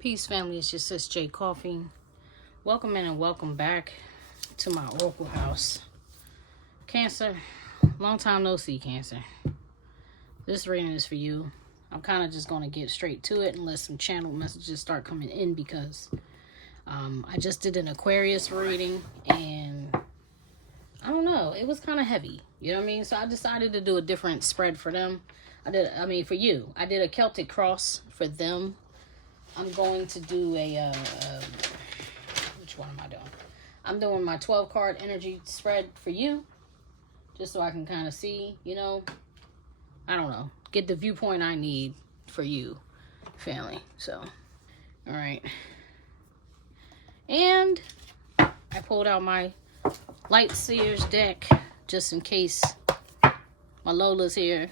Peace, family. It's your sis j.coffee. Welcome in and welcome back to my Oracle house. Cancer, long time no see, Cancer. This reading is for you. I'm kind of just going to get straight to it and let some channel messages start coming in because I just did an Aquarius reading and I don't know, it was kind of heavy. You know what I mean? So I decided to do a different spread for them. For you. I did a Celtic cross for them. I'm going to do a, which one am I doing? I'm doing my 12 card energy spread for you. Just so I can kind of see, you know, I don't know, get the viewpoint I need for you, family. So, all right. And I pulled out my Light Seers deck just in case my Lola's here.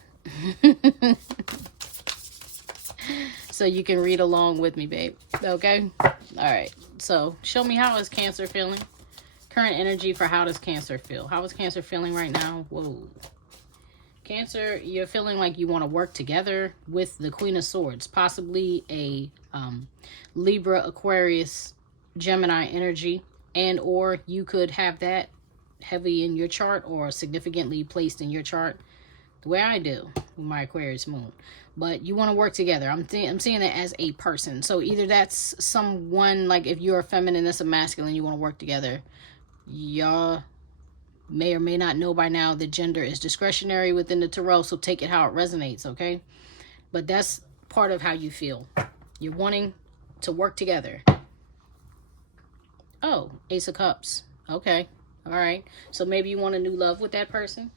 So you can read along with me, babe. Okay? All right. So show me, how is Cancer feeling? Current energy for how does Cancer feel? How is Cancer feeling right now? Whoa. Cancer, you're feeling like you want to work together with the Queen of Swords. Possibly a Libra, Aquarius, Gemini energy. And or you could have that heavy in your chart or significantly placed in your chart. The way I do with my Aquarius moon. But you want to work together. I'm seeing it as a person. So either that's someone, like if you're a feminine, that's a masculine, you want to work together. Y'all may or may not know by now that gender is discretionary within the tarot, so take it how it resonates, okay? But that's part of how you feel. You're wanting to work together. Oh, Ace of Cups. Okay. All right. So maybe you want a new love with that person.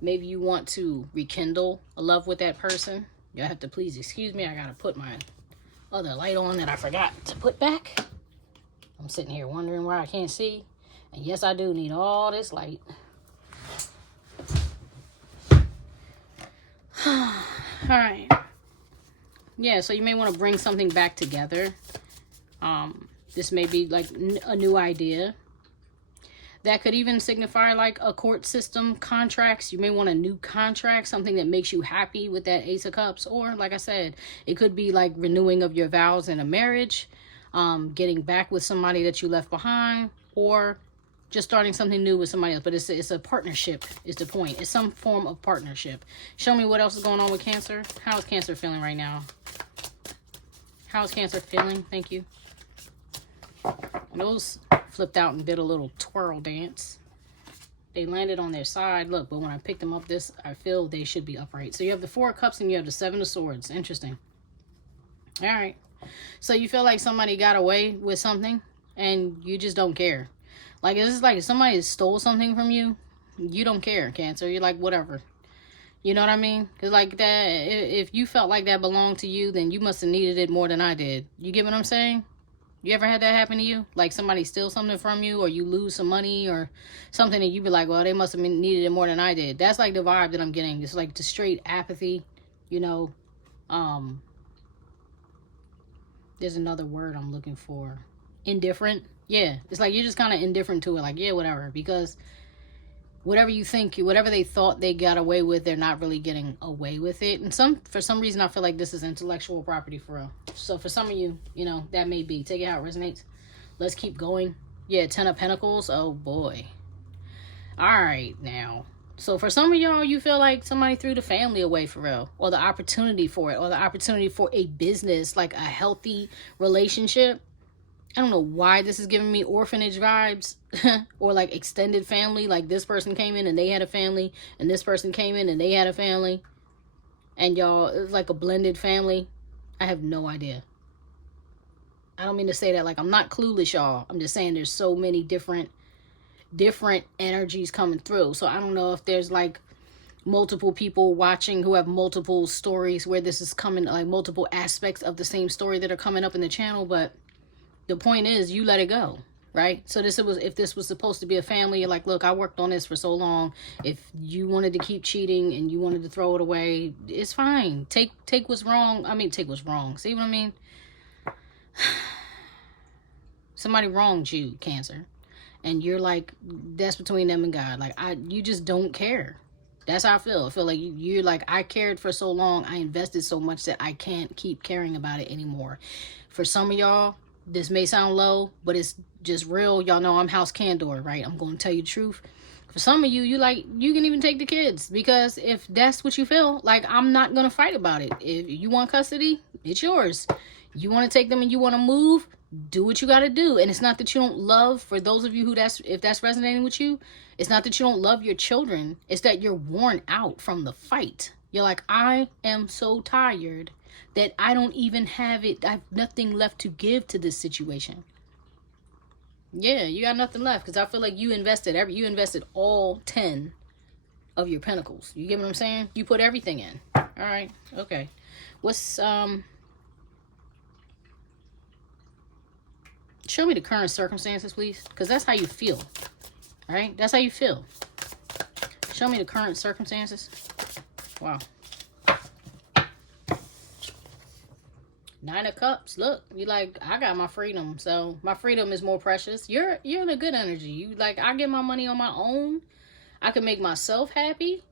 Maybe you want to rekindle a love with that person. You'll have to please excuse me. I got to put my other light on that I forgot to put back. I'm sitting here wondering why I can't see. And yes, I do need all this light. All right. Yeah, so you may want to bring something back together. This may be like a new idea. That could even signify like a court system, contracts. You may want a new contract, something that makes you happy with that Ace of Cups. Or like I said, it could be like renewing of your vows in a marriage, getting back with somebody that you left behind, or just starting something new with somebody else. But it's a partnership is the point. It's some form of partnership. Show me what else is going on with Cancer. How is Cancer feeling right now? How is Cancer feeling? Thank you. And those flipped out and did a little twirl dance. They landed on their side. Look, but when I picked them up, I feel they should be upright. So you have the 4 of Cups and you have the 7 of Swords. Interesting. All right. So you feel like somebody got away with something and you just don't care. Like, it's like if somebody stole something from you, you don't care, Cancer. You're like, whatever. You know what I mean? Because like that, if you felt like that belonged to you, then you must have needed it more than I did. You get what I'm saying? You ever had that happen to you? Like somebody steal something from you, or you lose some money or something, and you be like, well, they must have needed it more than I did. That's like the vibe that I'm getting. It's like the straight apathy, you know. There's another word I'm looking for. Indifferent. Yeah, it's like you're just kind of indifferent to it. Like, yeah, whatever. Because whatever you think, whatever they thought they got away with, they're not really getting away with it. And for some reason, I feel like this is intellectual property for real. So for some of you, you know, that may be. Take it how it resonates. Let's keep going. Yeah, 10 of Pentacles. Oh, boy. All right, now. So for some of y'all, you feel like somebody threw the family away for real. Or the opportunity for it. Or the opportunity for a business, like a healthy relationship. I don't know why this is giving me orphanage vibes or like extended family. Like this person came in and they had a family and this person came in and they had a family. And y'all, it's like a blended family. I have no idea. I don't mean to say that like I'm not clueless, y'all. I'm just saying there's so many different energies coming through. So I don't know if there's like multiple people watching who have multiple stories where this is coming, like multiple aspects of the same story that are coming up in the channel, but the point is, you let it go, right? So if this was supposed to be a family, you're like, look, I worked on this for so long. If you wanted to keep cheating and you wanted to throw it away, it's fine. Take what's wrong. I mean, take what's wrong. See what I mean? Somebody wronged you, Cancer. And you're like, that's between them and God. Like, you just don't care. That's how I feel. I feel like you're like, I cared for so long. I invested so much that I can't keep caring about it anymore. For some of y'all, this may sound low, but it's just real. Y'all know I'm House Candor, right? I'm going to tell you the truth. For some of you, you can even take the kids, because if that's what you feel, like, I'm not going to fight about it. If you want custody, it's yours. You want to take them and you want to move, do what you got to do. And it's not that you don't love, for those of you if that's resonating with you, it's not that you don't love your children. It's that you're worn out from the fight. You're like, I am so tired that I don't even have it. I have nothing left to give to this situation. Yeah, you got nothing left, because I feel like you invested all 10 of your pentacles. You get what I'm saying? You put everything in. All right. Okay. What's show me the current circumstances, please, because that's how you feel. All right? That's how you feel. Show me the current circumstances. Wow. 9 of Cups. Look, you like, I got my freedom, so my freedom is more precious. You're in a good energy. You like, I get my money on my own. I can make myself happy.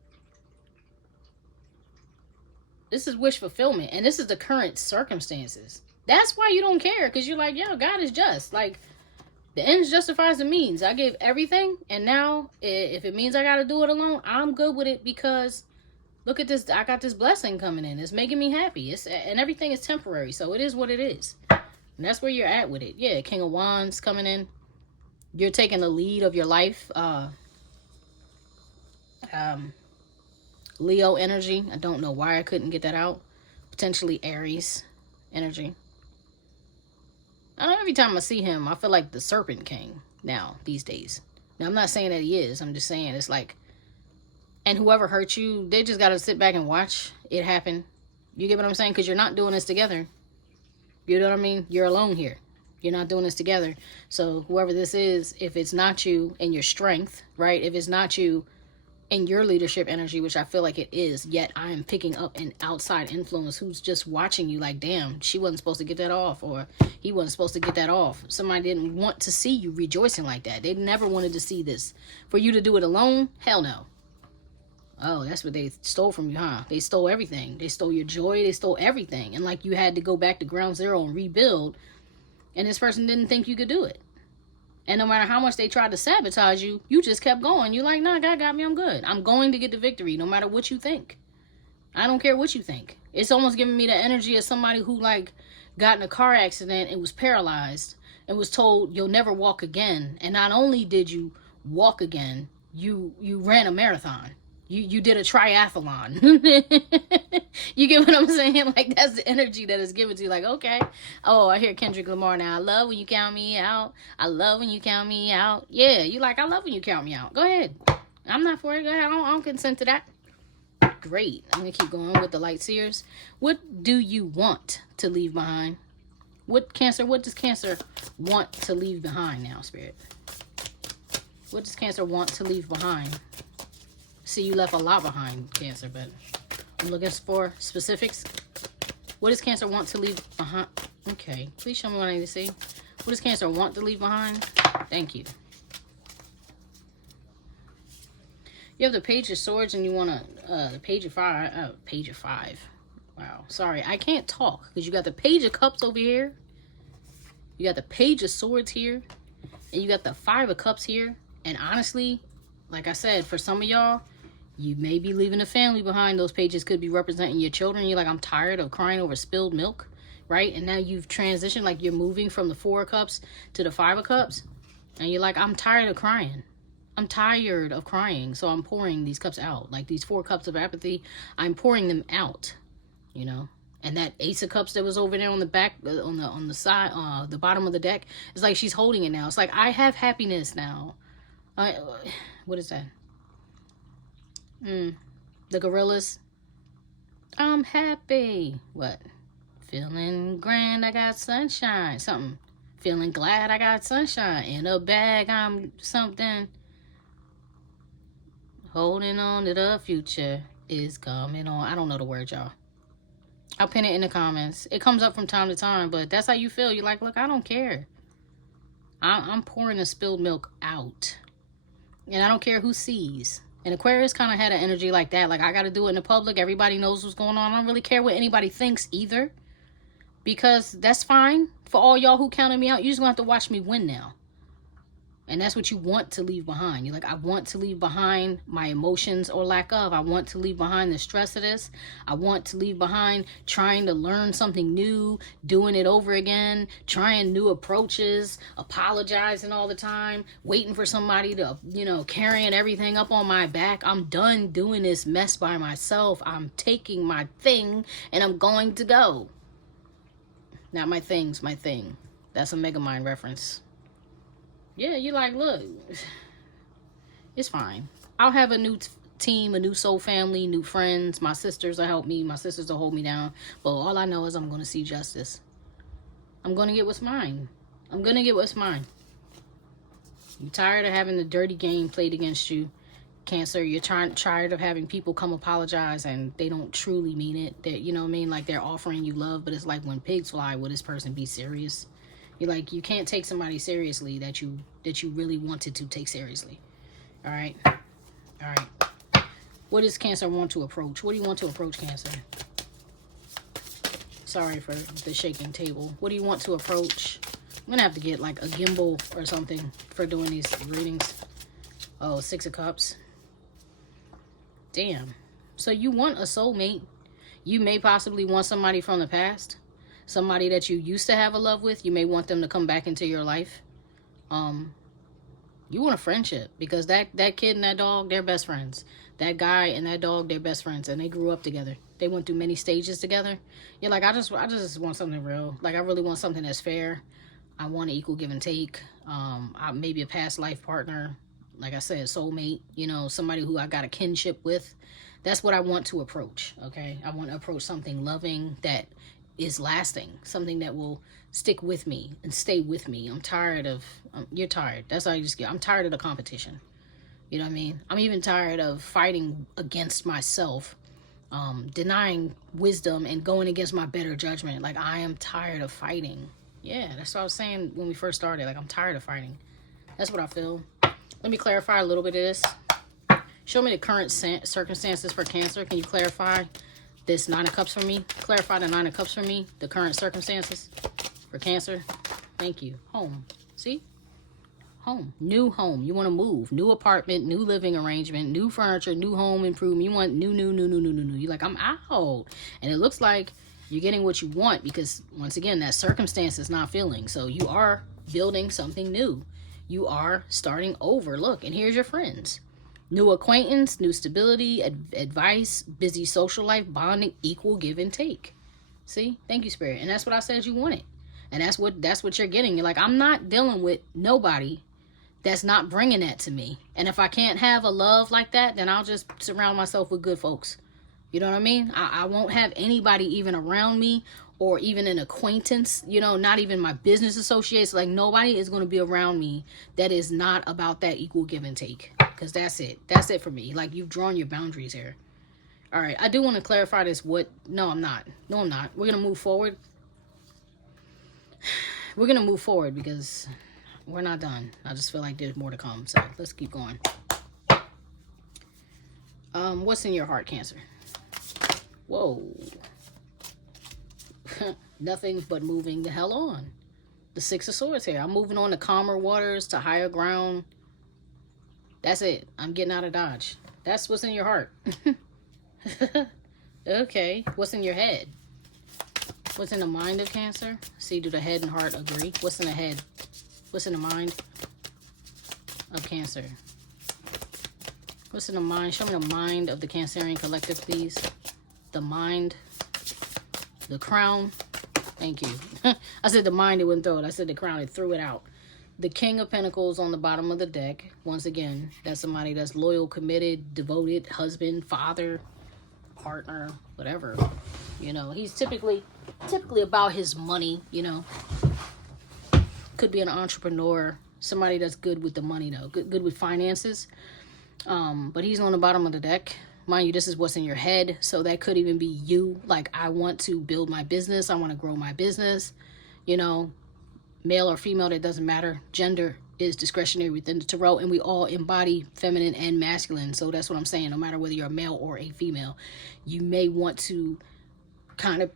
This is wish fulfillment, and this is the current circumstances. That's why you don't care, because you're like, yo, God is just. Like, the ends justifies the means. I gave everything, and now if it means I got to do it alone, I'm good with it, because look at this. I got this blessing coming in. It's making me happy. And everything is temporary, so it is what it is. And that's where you're at with it. Yeah, King of Wands coming in. You're taking the lead of your life. Leo energy. I don't know why I couldn't get that out. Potentially Aries energy. Every time I see him, I feel like the Serpent King now, these days. Now, I'm not saying that he is. I'm just saying it's like, and whoever hurt you, they just got to sit back and watch it happen. You get what I'm saying? Because you're not doing this together. You know what I mean? You're alone here. You're not doing this together. So whoever this is, if it's not you in your strength, right? If it's not you in your leadership energy, which I feel like it is, yet I am picking up an outside influence who's just watching you like, damn, she wasn't supposed to get that off, or he wasn't supposed to get that off. Somebody didn't want to see you rejoicing like that. They never wanted to see this. For you to do it alone, hell no. Oh, that's what they stole from you, huh? They stole everything. They stole your joy. They stole everything. And like you had to go back to ground zero and rebuild. And this person didn't think you could do it. And no matter how much they tried to sabotage you, you just kept going. You're like, nah, God got me. I'm good. I'm going to get the victory no matter what you think. I don't care what you think. It's almost giving me the energy of somebody who like got in a car accident and was paralyzed and was told you'll never walk again. And not only did you walk again, you ran a marathon. You did a triathlon. You get what I'm saying? Like, that's the energy that is given to you. Like, okay. Oh, I hear Kendrick Lamar now. I love when you count me out. I love when you count me out. Yeah, you like, I love when you count me out. Go ahead. I'm not for it. Go ahead. I don't consent to that. Great. I'm going to keep going with the light seers. What do you want to leave behind? What does Cancer want to leave behind now, Spirit? What does Cancer want to leave behind? See, you left a lot behind, Cancer, but I'm looking for specifics. What does Cancer want to leave behind? Okay, please show me what I need to see. What does Cancer want to leave behind? Thank you. You have the Page of Swords, and you want the Page of Five. Wow, sorry, I can't talk because you got the Page of Cups over here. You got the Page of Swords here, and you got the 5 of Cups here. And honestly, like I said, for some of y'all, you may be leaving a family behind. Those pages could be representing your children. You're like, I'm tired of crying over spilled milk, right? And now you've transitioned, like you're moving from the 4 of Cups to the 5 of Cups. And you're like, I'm tired of crying. I'm tired of crying. So I'm pouring these cups out. Like these 4 cups of apathy, I'm pouring them out, you know? And that Ace of Cups that was over there on the back, on the side, the bottom of the deck, it's like she's holding it now. It's like, I have happiness now. What is that? The gorillas. I'm happy. What? Feeling grand, I got sunshine. Something. Feeling glad, I got sunshine. In a bag, I'm something. Holding on to the future is coming on. I don't know the word, y'all. I'll pin it in the comments. It comes up from time to time, but that's how you feel. You're like, look, I don't care. I'm pouring the spilled milk out. And I don't care who sees. And Aquarius kind of had an energy like that. Like, I got to do it in the public. Everybody knows what's going on. I don't really care what anybody thinks either. Because that's fine. For all y'all who counted me out, you're just going to have to watch me win now. And that's what you want to leave behind. You're like, I want to leave behind my emotions or lack of. I want to leave behind the stress of this. I want to leave behind trying to learn something new, doing it over again, trying new approaches, apologizing all the time, waiting for somebody to, you know, carrying everything up on my back. I'm done doing this mess by myself. I'm taking my thing and I'm going to go. Not my thing's my thing. That's a Megamind reference. Yeah, you're like, look, it's fine. I'll have a new team, a new soul family, new friends. My sisters will help me. My sisters will hold me down. But all I know is I'm going to see justice. I'm going to get what's mine. I'm going to get what's mine. You're tired of having the dirty game played against you, Cancer. You're tired of having people come apologize and they don't truly mean it. That, you know what I mean? Like, they're offering you love, but it's like when pigs fly, will this person be serious? You're like, you can't take somebody seriously that you really wanted to take seriously. All right. All right. What does Cancer want to approach? What do you want to approach, Cancer? Sorry for the shaking table. What do you want to approach? I'm going to have to get like a gimbal or something for doing these readings. Oh, 6 of Cups. Damn. So you want a soulmate. You may possibly want somebody from the past. Somebody that you used to have a love with. You may want them to come back into your life. You want a friendship. Because that kid and that dog, they're best friends. That guy and that dog, they're best friends. And they grew up together. They went through many stages together. You're like, I just want something real. Like, I really want something that's fair. I want an equal give and take. Maybe a past life partner. Like I said, soulmate. You know, somebody who I got a kinship with. That's what I want to approach. Okay? I want to approach something loving that is lasting, something that will stick with me and stay with me. I'm tired of, you're tired. That's all you just get. I'm tired of the competition. You know what I mean? I'm even tired of fighting against myself, denying wisdom and going against my better judgment. Like, I am tired of fighting. Yeah, that's what I was saying when we first started. Like, I'm tired of fighting. That's what I feel. Let me clarify a little bit of this. Show me the current circumstances for Cancer. Can you clarify this 9 of Cups for me? Clarify the 9 of Cups for me. The current circumstances for Cancer. Thank you. Home. See? Home. New home. You want to move. New apartment. New living arrangement. New furniture. New home improvement. You want new. You're like, I'm out. And it looks like you're getting what you want because, once again, that circumstance is not filling. So you are building something new. You are starting over. Look, and here's your friends. New acquaintance, new stability, advice, busy social life, bonding, equal give and take. See? Thank you, Spirit. And that's what I said you wanted. And that's what you're getting. You're like, I'm not dealing with nobody that's not bringing that to me. And if I can't have a love like that, then I'll just surround myself with good folks. You know what I mean? I won't have anybody even around me or even an acquaintance, you know, not even my business associates. Like, nobody is going to be around me that is not about that equal give and take. Because that's it. That's it for me. Like, you've drawn your boundaries here. All right. I do want to clarify this. No, I'm not. No, I'm not. We're going to move forward. We're going to move forward because we're not done. I just feel like there's more to come. So let's keep going. What's in your heart, Cancer? Whoa. Nothing but moving the hell on. The 6 of Swords here. I'm moving on to calmer waters, to higher ground. That's it. I'm getting out of Dodge. That's what's in your heart. Okay. What's in your head? What's in the mind of Cancer? See, do the head and heart agree? What's in the head? What's in the mind of Cancer? What's in the mind? Show me the mind of the Cancerian collective, please. The mind. The crown. Thank you. I said the mind, it wouldn't throw it. I said the crown, it threw it out. The King of Pentacles on the bottom of the deck. Once again, that's somebody that's loyal, committed, devoted, husband, father, partner, whatever. You know, he's typically about his money, you know. Could be an entrepreneur. Somebody that's good with the money, though. Good with finances. But he's on the bottom of the deck. Mind you, this is what's in your head. So that could even be you. Like, I want to build my business. I want to grow my business. You know, male or female, that doesn't matter. Gender is discretionary within the tarot, and we all embody feminine and masculine. So that's what I'm saying. No matter whether you're a male or a female, you may want to kind of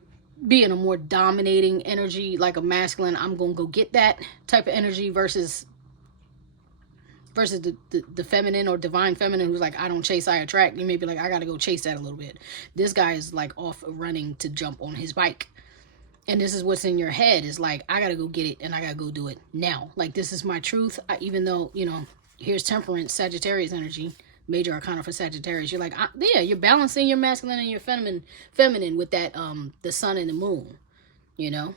be in a more dominating energy, like a masculine, I'm gonna go get that type of energy, versus the feminine or divine feminine who's like, I don't chase, I attract. You may be like, I gotta go chase that a little bit. This guy is like off running to jump on his bike, and this is what's in your head, is like, I gotta go get it, and I gotta go do it now. Like, this is my truth. Even though, you know, here's Temperance, Sagittarius energy, major arcana for Sagittarius. You're like, yeah, you're balancing your masculine and your feminine with that the sun and the moon, you know.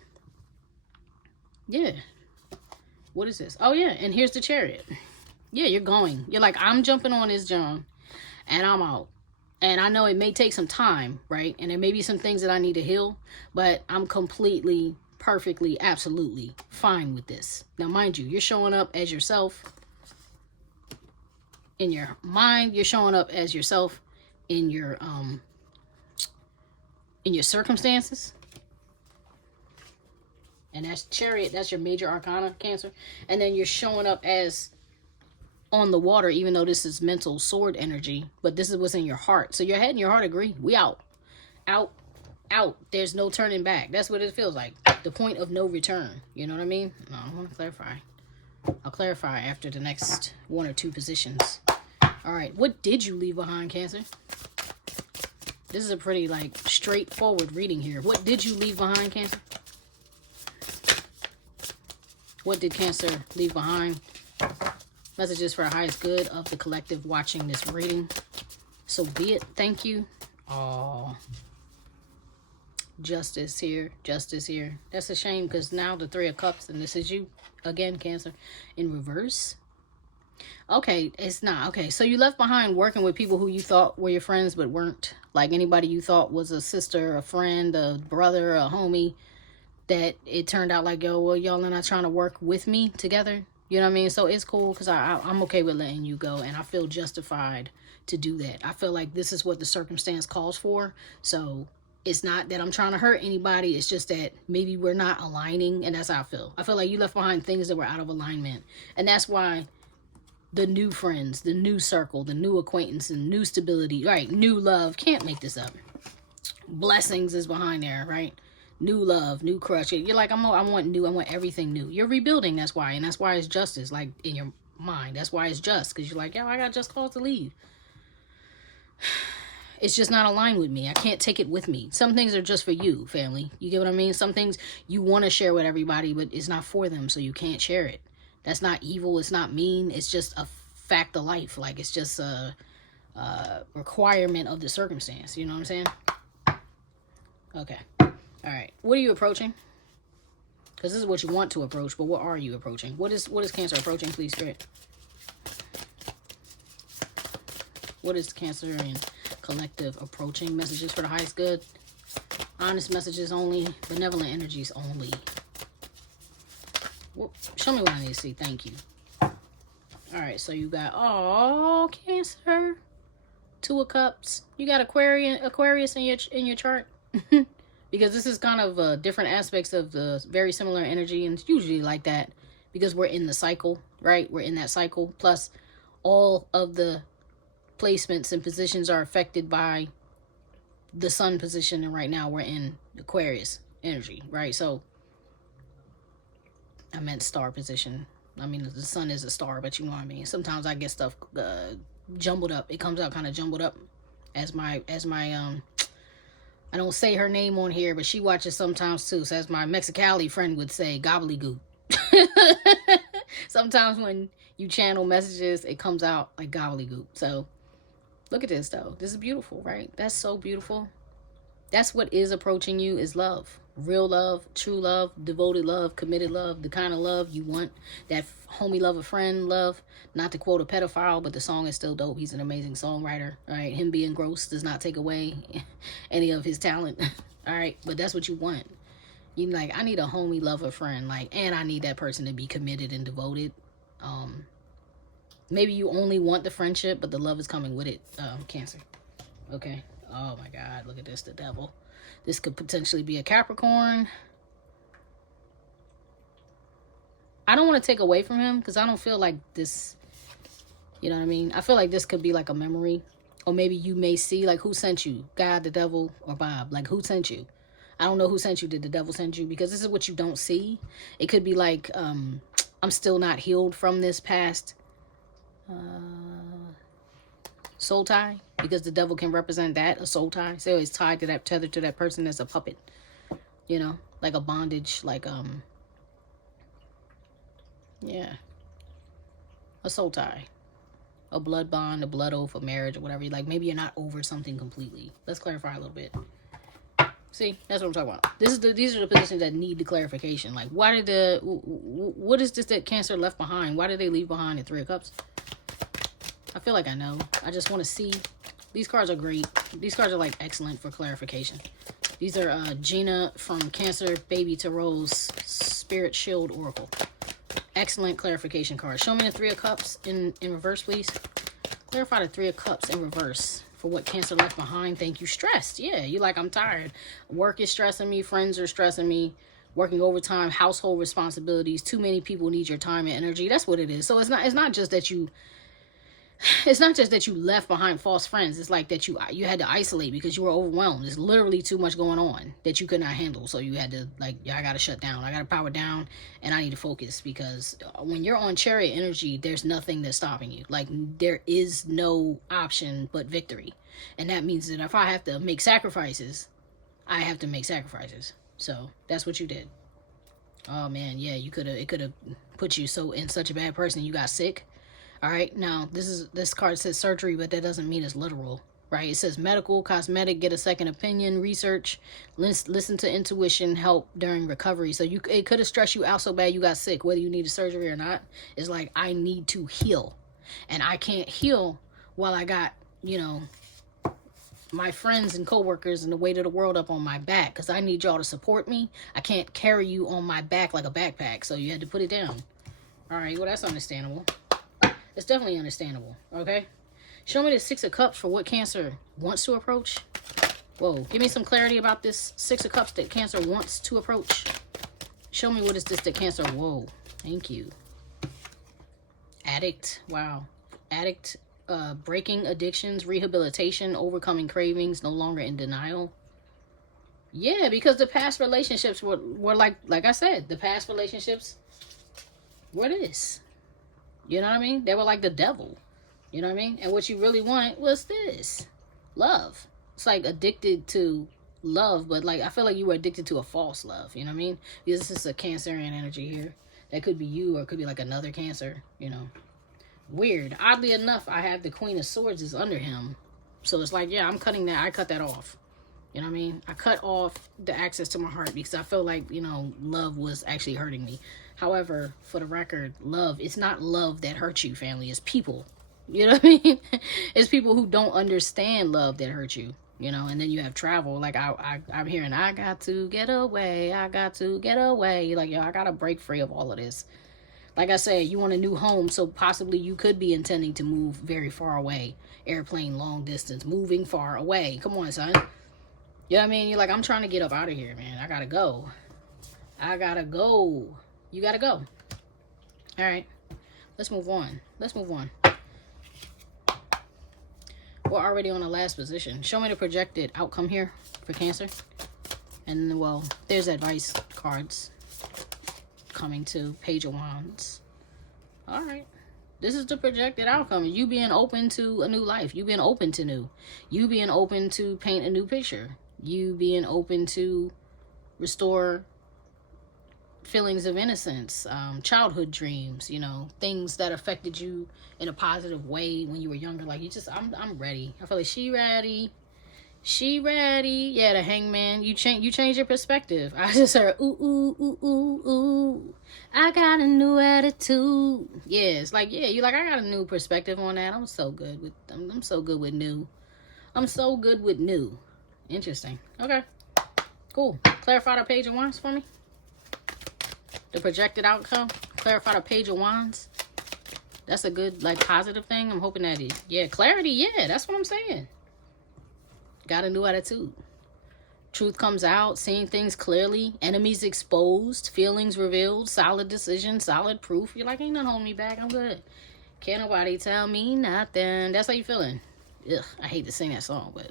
Yeah. What is this? Oh yeah, and here's the Chariot. Yeah, you're going. You're like, I'm jumping on this John, and I'm out. And I know it may take some time, right? And there may be some things that I need to heal, but I'm completely, perfectly, absolutely fine with this. Now, mind you, you're showing up as yourself in your mind. You're showing up as yourself in your circumstances. And that's Chariot. That's your major arcana, Cancer. And then you're showing up as on the water, even though this is mental sword energy, but this is what's in your heart. So your head and your heart agree. We out. There's no turning back. That's what it feels like. The point of no return. You know what I mean? No, I want to clarify. I'll clarify after the next one or two positions. All right. What did you leave behind, Cancer? This is a pretty, like, straightforward reading here. What did you leave behind, Cancer? What did Cancer leave behind? Messages for the highest good of the collective watching this reading. So be it. Thank you. Oh, justice here. Justice here. That's a shame, because now the Three of Cups, and this is you again, Cancer, in reverse. Okay, it's not. Okay, so you left behind working with people who you thought were your friends but weren't. Like anybody you thought was a sister, a friend, a brother, a homie, that it turned out like, yo, well, y'all are not trying to work with me together. You know what I mean? So it's cool, because I'm okay with letting you go, and I feel justified to do that. I feel like this is what the circumstance calls for. So it's not that I'm trying to hurt anybody. It's just that maybe we're not aligning, and that's how I feel. I feel like you left behind things that were out of alignment. And that's why the new friends, the new circle, the new acquaintance, and new stability, right? New love. Can't make this up. Blessings is behind there, right? New love, new crush. You're like, I want new. I want everything new. You're rebuilding. That's why. And that's why it's justice, like in your mind. That's why it's just, because you're like, yo, I got just cause to leave. It's just not aligned with me. I can't take it with me. Some things are just for you, family. You get what I mean? Some things you want to share with everybody, but it's not for them, so you can't share it. That's not evil. It's not mean. It's just a fact of life. Like, it's just a requirement of the circumstance. You know what I'm saying? Okay. All right. What are you approaching? Because this is what you want to approach, but what are you approaching? What is Cancer approaching, please, Spirit? What is Cancer and collective approaching? Messages for the highest good. Honest messages only. Benevolent energies only. Well, show me what I need to see. Thank you. All right. So you got, oh, Cancer. Two of Cups. You got Aquarius in your chart. Because this is kind of different aspects of the very similar energy, and it's usually like that because we're in the cycle, right? We're in that cycle. Plus, all of the placements and positions are affected by the sun position, and right now we're in Aquarius energy, right? So, I meant star position. I mean, the sun is a star, but you know what I mean. Sometimes I get stuff jumbled up. It comes out kind of jumbled up as my I don't say her name on here, but she watches sometimes too. So as my Mexicali friend would say, gobbledygook. Sometimes when you channel messages, it comes out like gobbledygook. So look at this though. This is beautiful, right? That's so beautiful. That's what is approaching you, is love. Real love, true love, devoted love, committed love, the kind of love you want. That homie love, a friend love. Not to quote a pedophile, but the song is still dope. He's an amazing songwriter. All right, him being gross does not take away any of his talent. All right, but that's what you want. You like, I need a homie love, a friend, like, and I need that person to be committed and devoted. Maybe you only want the friendship, but the love is coming with it. Cancer. Okay. Oh my God, look at this, the devil. This could potentially be a Capricorn. I don't want to take away from him because I don't feel like this, you know what I mean? I feel like this could be like a memory. Or maybe you may see like who sent you, God, the devil, or Bob. Like who sent you? I don't know who sent you. Did the devil send you? Because this is what you don't see. It could be like, I'm still not healed from this past soul tie. Because the devil can represent that, a soul tie. So it's tied to that, tethered to that person as a puppet. You know, like a bondage, like, yeah. A soul tie. A blood bond, a blood oath, a marriage, or whatever. Like, maybe you're not over something completely. Let's clarify a little bit. See, that's what I'm talking about. These are the positions that need the clarification. Like, why did what is this that Cancer left behind? Why did they leave behind the Three of Cups? I feel like I know. I just want to see. These cards are great. These cards are, like, excellent for clarification. These are Gina from Cancer, Baby to Rose, Spirit Shield Oracle. Excellent clarification card. Show me the Three of Cups in reverse, please. Clarify the Three of Cups in reverse for what Cancer left behind. Thank you. Stressed. Yeah, you like, I'm tired. Work is stressing me. Friends are stressing me. Working overtime. Household responsibilities. Too many people need your time and energy. That's what it is. So it's not just that you... It's not just that you left behind false friends. It's like that you had to isolate because you were overwhelmed. There's literally too much going on that you could not handle. So you had to, like, yeah, I got to shut down. I got to power down and I need to focus because when you're on Chariot energy, there's nothing that's stopping you. Like, there is no option but victory. And that means that if I have to make sacrifices, I have to make sacrifices. So that's what you did. Oh, man. Yeah, it could have put you in such a bad person. You got sick. All right, now this card says surgery, but that doesn't mean it's literal, right? It says medical, cosmetic, get a second opinion, research, listen to intuition, help during recovery. So it could have stressed you out so bad you got sick, whether you needed surgery or not. It's like, I need to heal, and I can't heal while I got, you know, my friends and coworkers and the weight of the world up on my back, because I need y'all to support me. I can't carry you on my back like a backpack, so you had to put it down. All right, well, that's understandable. It's definitely understandable, okay? Show me the Six of Cups for what Cancer wants to approach. Whoa, give me some clarity about this Six of Cups that Cancer wants to approach. Show me what is this that Cancer... Whoa, thank you. Addict, wow. Addict, breaking addictions, rehabilitation, overcoming cravings, no longer in denial. Yeah, because the past relationships were like I said, the past relationships were this. You know what I mean? They were like the devil. You know what I mean? And what you really want was this. Love. It's like addicted to love, but like I feel like you were addicted to a false love. You know what I mean? Because this is a Cancerian energy here. That could be you or it could be like another Cancer, you know. Weird. Oddly enough, I have the Queen of Swords is under him. So it's like, yeah, I'm cutting that. I cut that off. You know what I mean? I cut off the access to my heart because I feel like, you know, love was actually hurting me. However, for the record, love, it's not love that hurts you, family. It's people. You know what I mean? It's people who don't understand love that hurt you, you know? And then you have travel. Like, I'm hearing, I got to get away. I got to get away. Like, yo, I got to break free of all of this. Like I said, you want a new home, so possibly you could be intending to move very far away. Airplane, long distance, moving far away. Come on, son. You know what I mean? You're like, I'm trying to get up out of here, man. I got to go. I got to go. You gotta go. All right. Let's move on. Let's move on. We're already on the last position. Show me the projected outcome here for Cancer. And, well, there's advice cards coming to Page of Wands. All right. This is the projected outcome. You being open to a new life. You being open to new. You being open to paint a new picture. You being open to restore feelings of innocence, childhood dreams, you know, things that affected you in a positive way when you were younger. Like, you just, I'm ready. I feel like she ready. Yeah, the Hangman. You change your perspective. I just heard, ooh, ooh, ooh, ooh, ooh. I got a new attitude. Yeah, it's like, yeah, you like, I got a new perspective on that. I'm so good with new. I'm so good with new. Interesting. Okay. Cool. Clarify the Page of Wands for me. The projected outcome. Clarify the Page of Wands. That's a good, like, positive thing. I'm hoping that is. Yeah, clarity. Yeah, that's what I'm saying. Got a new attitude. Truth comes out, seeing things clearly, enemies exposed, feelings revealed, solid decision, solid proof. You're like, ain't nothing holding me back. I'm good. Can't nobody tell me nothing. That's how you feeling. Ugh, I hate to sing that song, but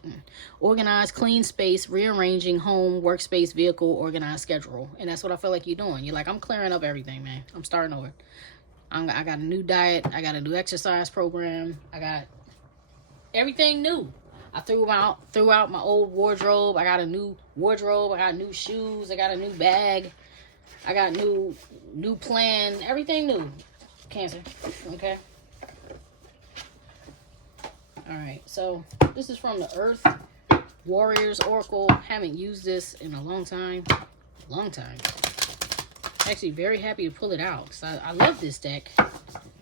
organized, clean space, rearranging home, workspace, vehicle, organized schedule. And that's what I feel like you're doing. You're like, I'm clearing up everything, man. I'm starting over. I got a new diet. I got a new exercise program. I got everything new. I threw out my old wardrobe. I got a new wardrobe. I got new shoes. I got a new bag. I got new plan. Everything new. Cancer. Okay. All right. So this is from the Earth Warriors Oracle. Haven't used this in a long time. Actually, very happy to pull it out because I love this deck.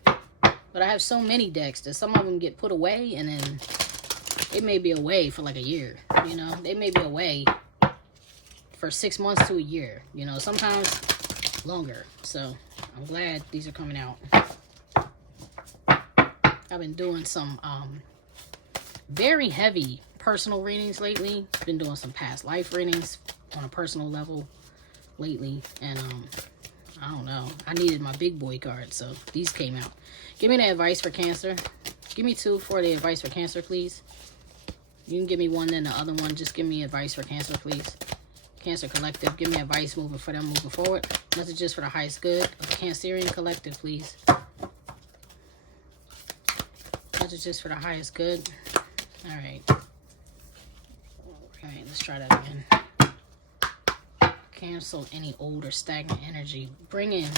But I have so many decks that some of them get put away and then it may be away for like a year, you know. They may be away for 6 months to a year, you know, sometimes longer. So I'm glad these are coming out. I've been doing some very heavy personal readings lately. Been doing some past life readings on a personal level lately. And I don't know. I needed my big boy card, so these came out. Give me the advice for Cancer. Give me 2 for the advice for Cancer, please. You can give me 1, then the other one. Just give me advice for Cancer, please. Cancer Collective, give me advice for them moving forward. Messages for the highest good of the Cancerian Collective, please. Messages for the highest good. All right. Okay, let's try that again. Cancel any old or stagnant energy. Bring in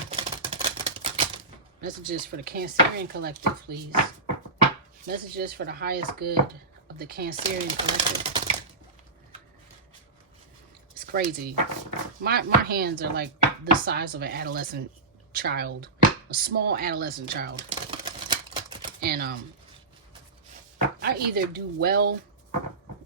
messages for the Cancerian Collective, please. Messages for the highest good of the Cancerian Collective. It's crazy. My hands are like the size of an adolescent child. A small adolescent child. And I either do well.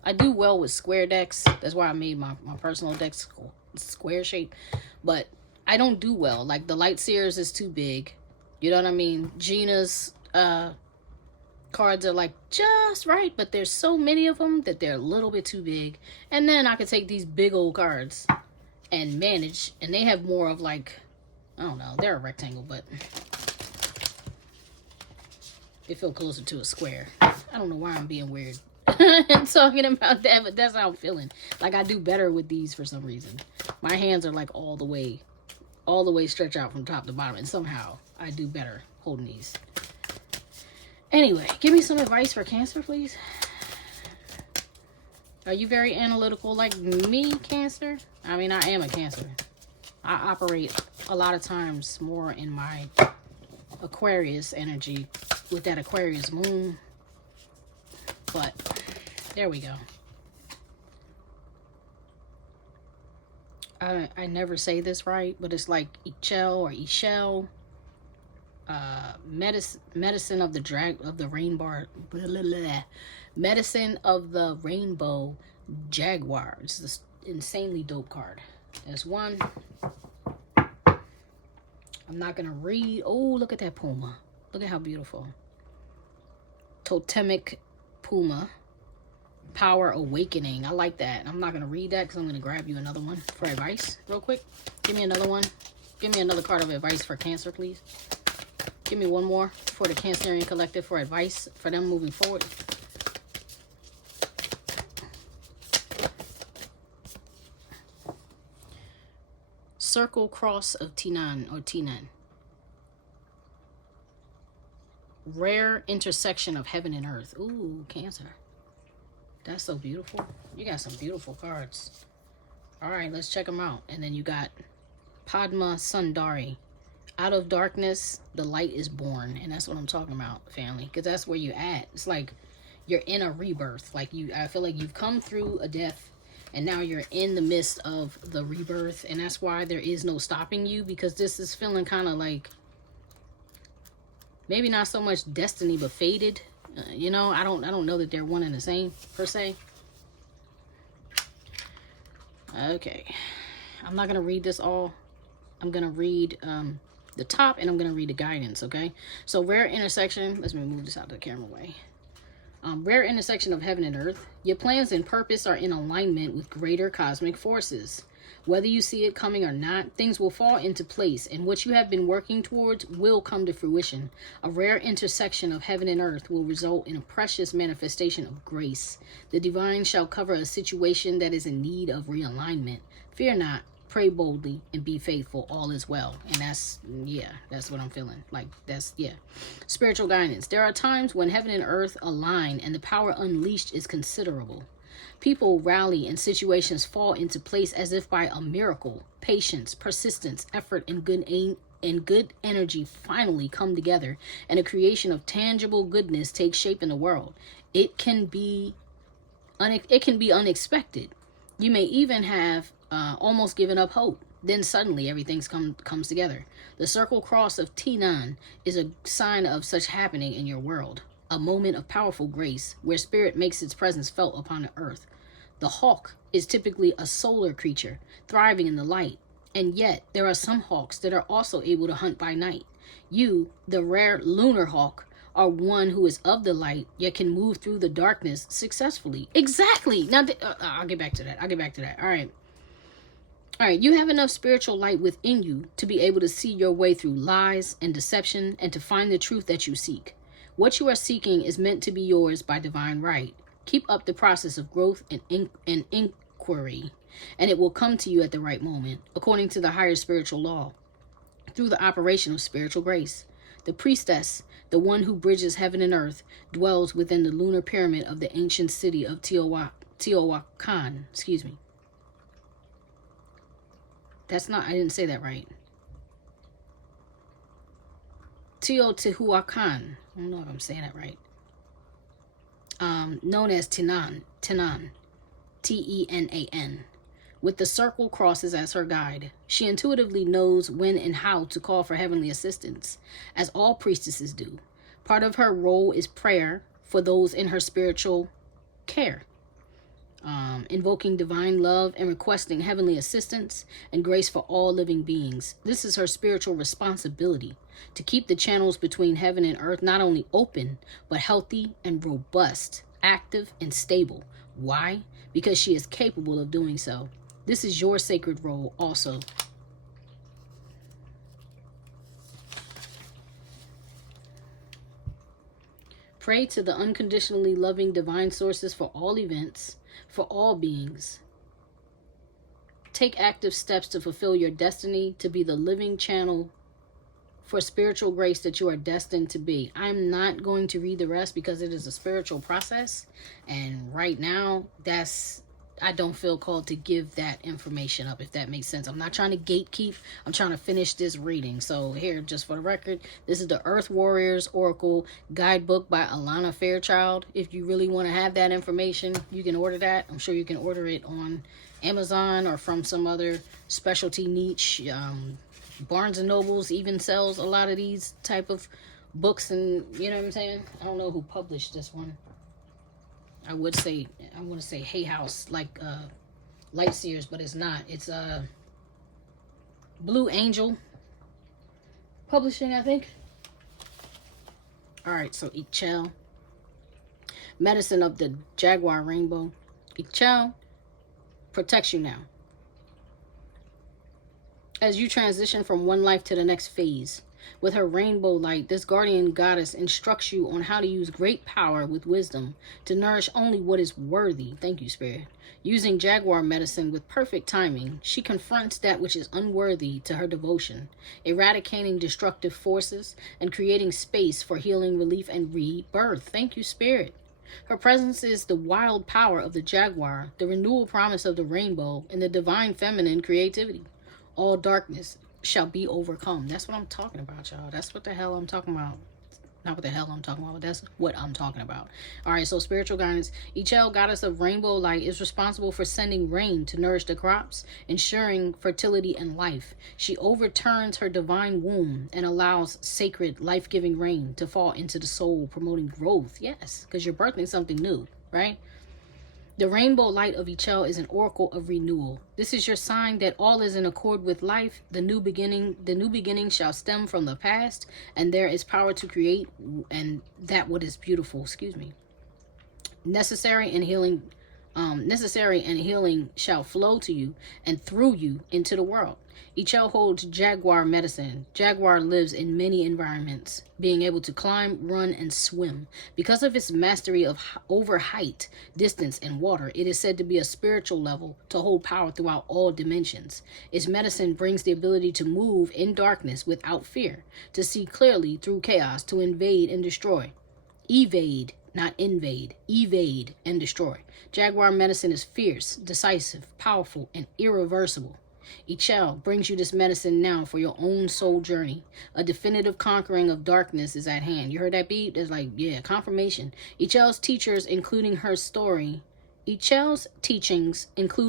I do well with square decks. That's why I made my personal decks square shape. But I don't do well. Like the Light Seers is too big. You know what I mean? Gina's cards are like just right, but there's so many of them that they're a little bit too big. And then I could take these big old cards and manage, and they have more of like, I don't know, they're a rectangle, but they feel closer to a square. I don't know why I'm being weird and talking about that, but that's how I'm feeling. Like I do better with these for some reason. My hands are like all the way stretched out from top to bottom, and somehow I do better holding these. Anyway, give me some advice for Cancer, please. Are you very analytical like me, Cancer? I mean, I am a Cancer. I operate a lot of times more in my Aquarius energy with that Aquarius moon. But there we go. I never say this right, but it's like Ichel or Ishel. Medicine of the rainbow, medicine of the rainbow jaguar. It's this insanely dope card. There's one. I'm not gonna read. Oh, look at that puma. Look at how beautiful. Totemic puma. Power awakening. I like that. I'm not gonna read that because I'm gonna grab you another one for advice real quick. Give me another one. Give me another card of advice for Cancer, please. Give me one more for the Cancerian Collective for advice for them moving forward. Circle cross of T9 or T9. Rare intersection of heaven and earth. Ooh, Cancer. That's so beautiful. You got some beautiful cards. All right, let's check them out. And then you got Padma Sundari. Out of darkness, the light is born. And that's what I'm talking about, family. Because that's where you're at. It's like you're in a rebirth. Like I feel like you've come through a death. And now you're in the midst of the rebirth. And that's why there is no stopping you. Because this is feeling kind of like, maybe not so much destiny, but fated. You know, I don't know that they're one and the same, per se. Okay. I'm not going to read this all. I'm going to read the top, and I'm going to read the guidance, okay? So, rare intersection. Let me move this out of the camera way. Rare intersection of heaven and earth. Your plans and purpose are in alignment with greater cosmic forces. Whether you see it coming or not, things will fall into place, and what you have been working towards will come to fruition. A rare intersection of heaven and earth will result in a precious manifestation of grace. The divine shall cover a situation that is in need of realignment. Fear not, pray boldly, and be faithful. All is well. And that's what I'm feeling. Spiritual guidance. There are times when heaven and earth align and the power unleashed is considerable. People rally and situations fall into place as if by a miracle. Patience, persistence, effort, and good energy finally come together, and a creation of tangible goodness takes shape in the world. It can be unexpected. You may even have almost given up hope. Then suddenly everything comes together. The circle cross of T.L'sTimeless is a sign of such happening in your world. A moment of powerful grace where spirit makes its presence felt upon the earth. The hawk is typically a solar creature, thriving in the light. And yet, there are some hawks that are also able to hunt by night. You, the rare lunar hawk, are one who is of the light, yet can move through the darkness successfully. Exactly! Now, I'll get back to that. All right, you have enough spiritual light within you to be able to see your way through lies and deception and to find the truth that you seek. What you are seeking is meant to be yours by divine right. Keep up the process of growth and inquiry, and it will come to you at the right moment, according to the higher spiritual law, through the operation of spiritual grace. The priestess, the one who bridges heaven and earth, dwells within the lunar pyramid of the ancient city of Teotihuacan. Excuse me. I didn't say that right. Teotihuacan. I don't know if I'm saying that right. Known as Tenan, T-E-N-A-N, with the circle crosses as her guide. She intuitively knows when and how to call for heavenly assistance, as all priestesses do. Part of her role is prayer for those in her spiritual care, invoking divine love and requesting heavenly assistance and grace for all living beings. This is her spiritual responsibility, to keep the channels between heaven and earth not only open, but healthy and robust, active and stable. Why? Because she is capable of doing so. This is your sacred role also. Pray to the unconditionally loving divine sources for all events, for all beings. Take active steps to fulfill your destiny, to be the living channel for spiritual grace that you are destined to be. I'm not going to read the rest because it is a spiritual process, and right now I don't feel called to give that information up, if that makes sense. I'm not trying to gatekeep. I'm trying to finish this reading. So here, just for the record, this is the Earth Warriors Oracle Guidebook by Alana Fairchild. If you really want to have that information, you can order that. I'm sure you can order it on Amazon or from some other specialty niche. Barnes and Nobles even sells a lot of these type of books, and you know what I'm saying? I don't know who published this one. I want to say Hay House, like Light Seers, but it's not. It's Blue Angel Publishing, I think. All right, so Ichel, Medicine of the Jaguar Rainbow. Ichel protects you now. As you transition from one life to the next phase, with her rainbow light, this guardian goddess instructs you on how to use great power with wisdom to nourish only what is worthy. Thank you, Spirit. Using jaguar medicine with perfect timing, she confronts that which is unworthy to her devotion, eradicating destructive forces and creating space for healing, relief, and rebirth. Thank you, Spirit. Her presence is the wild power of the jaguar, the renewal promise of the rainbow, and the divine feminine creativity. All darkness shall be overcome. That's what I'm talking about, y'all. That's what the hell I'm talking about. Not what the hell I'm talking about, but that's what I'm talking about. All right, so spiritual guidance. Ichel, goddess of rainbow light, is responsible for sending rain to nourish the crops, ensuring fertility and life. She overturns her divine womb and allows sacred, life-giving rain to fall into the soul, promoting growth. Yes, because you're birthing something new, right? The rainbow light of Ichel is an oracle of renewal. This is your sign that all is in accord with life. The new beginning shall stem from the past, and there is power to create and that what is beautiful. Excuse me. necessary and healing shall flow to you and through you into the world. Ichel holds jaguar medicine. Jaguar lives in many environments, being able to climb, run, and swim. Because of its mastery over height, distance, and water, it is said to be a spiritual level to hold power throughout all dimensions. Its medicine brings the ability to move in darkness without fear, to see clearly through chaos, to invade and destroy. Evade, not invade. Evade and destroy. Jaguar medicine is fierce, decisive, powerful, and irreversible. Ichel brings you this medicine now for your own soul journey. A definitive conquering of darkness is at hand. You heard that beat? It's like, yeah, confirmation. Ichel's teachings include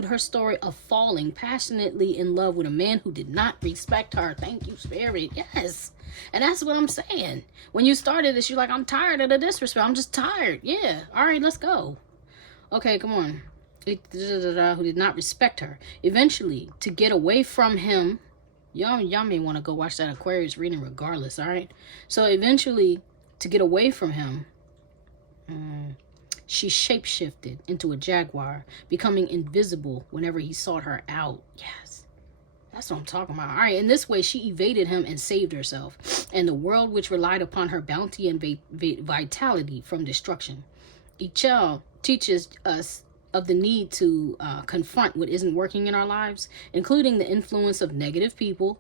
her story of falling passionately in love with a man who did not respect her. Thank you, Spirit. Yes. And that's what I'm saying. When you started this, you're like, I'm tired of the disrespect. I'm just tired. Yeah. All right, let's go. Okay, come on. Who did not respect her. Eventually, to get away from him, y'all may want to go watch that Aquarius reading regardless, all right? So eventually, to get away from him, she shapeshifted into a jaguar, becoming invisible whenever he sought her out. Yes, that's what I'm talking about. All right, in this way, she evaded him and saved herself, and the world which relied upon her bounty and vitality from destruction. Ichel teaches us of the need to confront what isn't working in our lives, including the influence of negative people,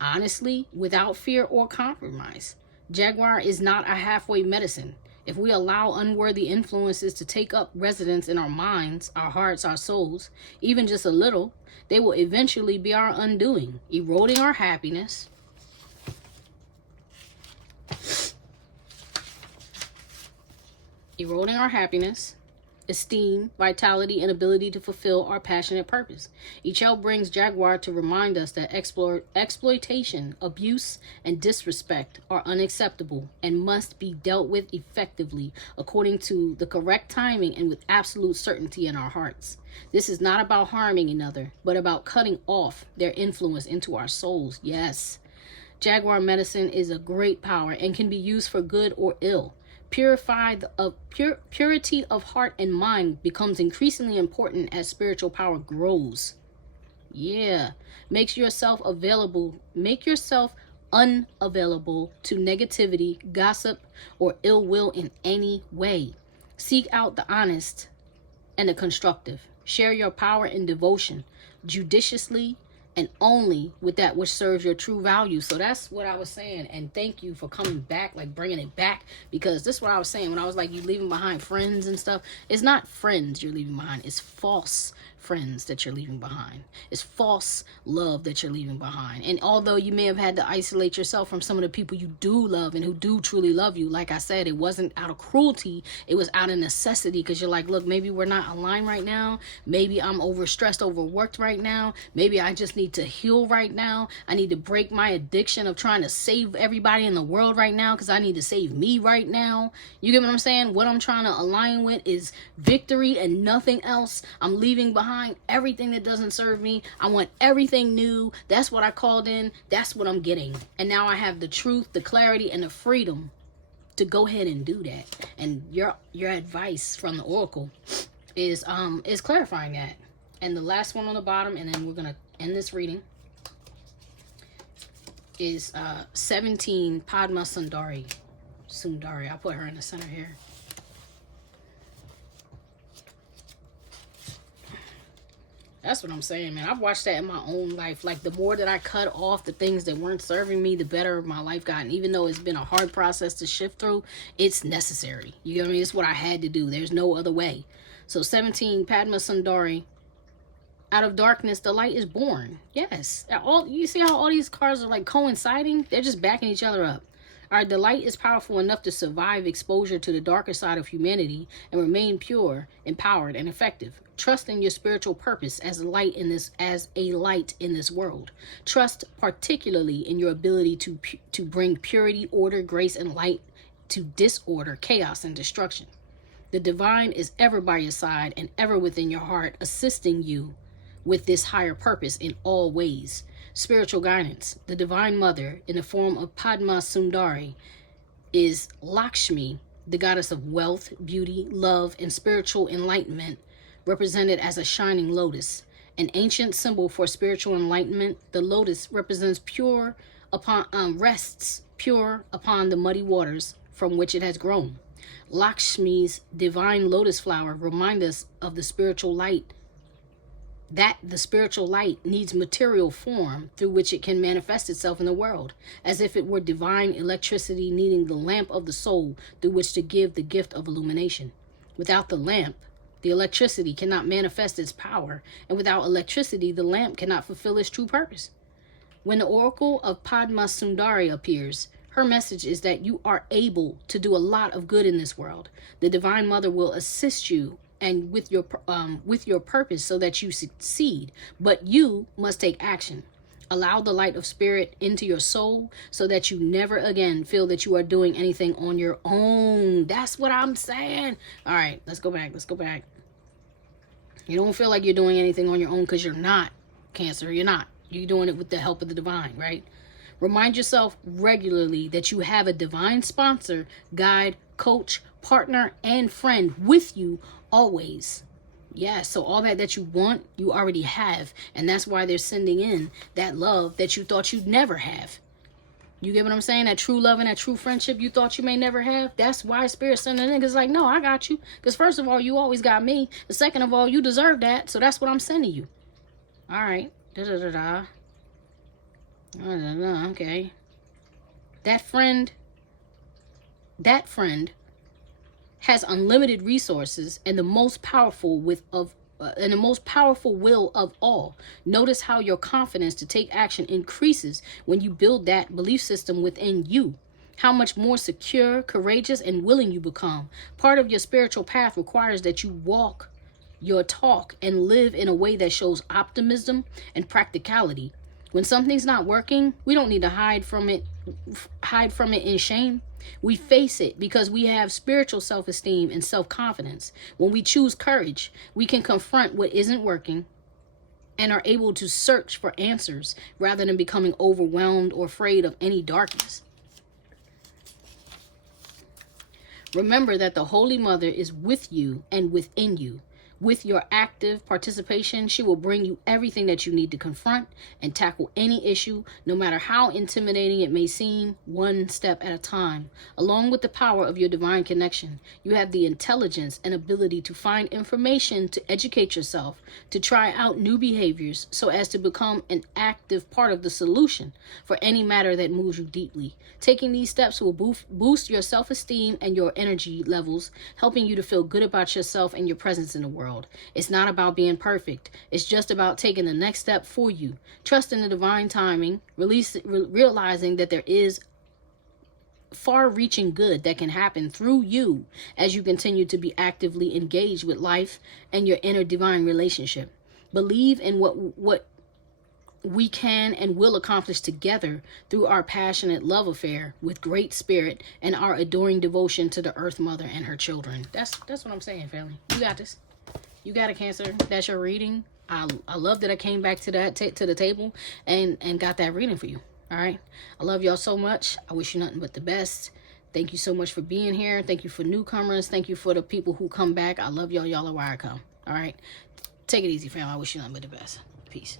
honestly, without fear or compromise. Jaguar is not a halfway medicine. If we allow unworthy influences to take up residence in our minds, our hearts, our souls, even just a little, they will eventually be our undoing, eroding our happiness, esteem, vitality, and ability to fulfill our passionate purpose. Ichel brings Jaguar to remind us that exploitation, abuse, and disrespect are unacceptable and must be dealt with effectively according to the correct timing and with absolute certainty in our hearts. This is not about harming another, but about cutting off their influence into our souls. Yes. Jaguar medicine is a great power and can be used for good or ill. Purity of heart and mind becomes increasingly important as spiritual power grows. Yeah. Make yourself unavailable to negativity, gossip, or ill will in any way. Seek out the honest and the constructive. Share your power and devotion judiciously and only with that which serves your true value. So that's what I was saying. And thank you for coming back, like bringing it back, because this is what I was saying when I was like, you leaving behind friends and stuff. It's not friends you're leaving behind. It's false friends that you're leaving behind. It's false love that you're leaving behind. And although you may have had to isolate yourself from some of the people you do love and who do truly love you, like I said, it wasn't out of cruelty. It was out of necessity, because you're like, look, maybe we're not aligned right now. Maybe I'm overstressed, overworked right now. Maybe I just need to heal right now. I need to break my addiction of trying to save everybody in the world right now, because I need to save me right now. You get what I'm saying? What I'm trying to align with is victory and nothing else. I'm leaving behind everything that doesn't serve me. I want everything new. That's what I called in. That's what I'm getting. And now I have the truth, the clarity, and the freedom to go ahead and do that. And your advice from the Oracle is clarifying that. And the last one on the bottom, and then we're gonna end this reading, is 17 Padma Sundari. I'll put her in the center here. That's what I'm saying, man. I've watched that in my own life. Like, the more that I cut off the things that weren't serving me, the better my life got. And even though it's been a hard process to shift through, it's necessary. You know what I mean? It's what I had to do. There's no other way. So 17, Padma Sundari. Out of darkness, the light is born. Yes. You see how all these cards are like coinciding? They're just backing each other up. All right, the light is powerful enough to survive exposure to the darker side of humanity and remain pure, empowered, and effective. Trust in your spiritual purpose as a light in this world. Trust particularly in your ability to bring purity, order, grace, and light to disorder, chaos, and destruction. The divine is ever by your side and ever within your heart, assisting you with this higher purpose in all ways. Spiritual guidance. The Divine Mother, in the form of Padma Sundari, is Lakshmi, the goddess of wealth, beauty, love, and spiritual enlightenment, represented as a shining lotus. An ancient symbol for spiritual enlightenment, the lotus represents rests pure upon the muddy waters from which it has grown. Lakshmi's divine lotus flower reminds us of the spiritual light, that the spiritual light needs material form through which it can manifest itself in the world, as if it were divine electricity needing the lamp of the soul through which to give the gift of illumination. Without the lamp, the electricity cannot manifest its power, and without electricity, the lamp cannot fulfill its true purpose. When the oracle of Padma Sundari appears, her message is that you are able to do a lot of good in this world. The Divine Mother will assist you and with your purpose so that you succeed, but you must take action. Allow the light of spirit into your soul so that you never again feel that you are doing anything on your own. That's what I'm saying. All right, let's go back. You don't feel like you're doing anything on your own because you're not, Cancer. You're not. You're doing it with the help of the divine, right? Remind yourself regularly that you have a divine sponsor, guide, coach, partner, and friend with you always. Yeah, so all that you want, you already have. And that's why they're sending in that love that you thought you'd never have. You get what I'm saying? That true love and that true friendship you thought you may never have. That's why Spirit's sending in. Because like, no, I got you. Because first of all, you always got me. The second of all, you deserve that. So that's what I'm sending you. All right. Okay. That friend has unlimited resources and the most powerful will of all. Notice how your confidence to take action increases when you build that belief system within you. How much more secure, courageous, and willing you become. Part of your spiritual path requires that you walk your talk and live in a way that shows optimism and practicality. When something's not working, we don't need to hide from it in shame. We face it because we have spiritual self-esteem and self-confidence. When we choose courage, we can confront what isn't working and are able to search for answers rather than becoming overwhelmed or afraid of any darkness. Remember that the Holy Mother is with you and within you. With your active participation, she will bring you everything that you need to confront and tackle any issue, no matter how intimidating it may seem, one step at a time. Along with the power of your divine connection, you have the intelligence and ability to find information, to educate yourself, to try out new behaviors so as to become an active part of the solution for any matter that moves you deeply. Taking these steps will boost your self-esteem and your energy levels, helping you to feel good about yourself and your presence in the world. It's not about being perfect. It's just about taking the next step for you. Trust in the divine timing, realizing that there is far-reaching good that can happen through you as you continue to be actively engaged with life and your inner divine relationship. Believe in what we can and will accomplish together through our passionate love affair with Great Spirit and our adoring devotion to the Earth Mother and her children. That's what I'm saying, family. You got this. You got it, Cancer. That's your reading. I love that I came back to the table and got that reading for you. All right. I love y'all so much. I wish you nothing but the best. Thank you so much for being here. Thank you for newcomers. Thank you for the people who come back. I love y'all. Y'all are where I come. All right. Take it easy, fam. I wish you nothing but the best. Peace.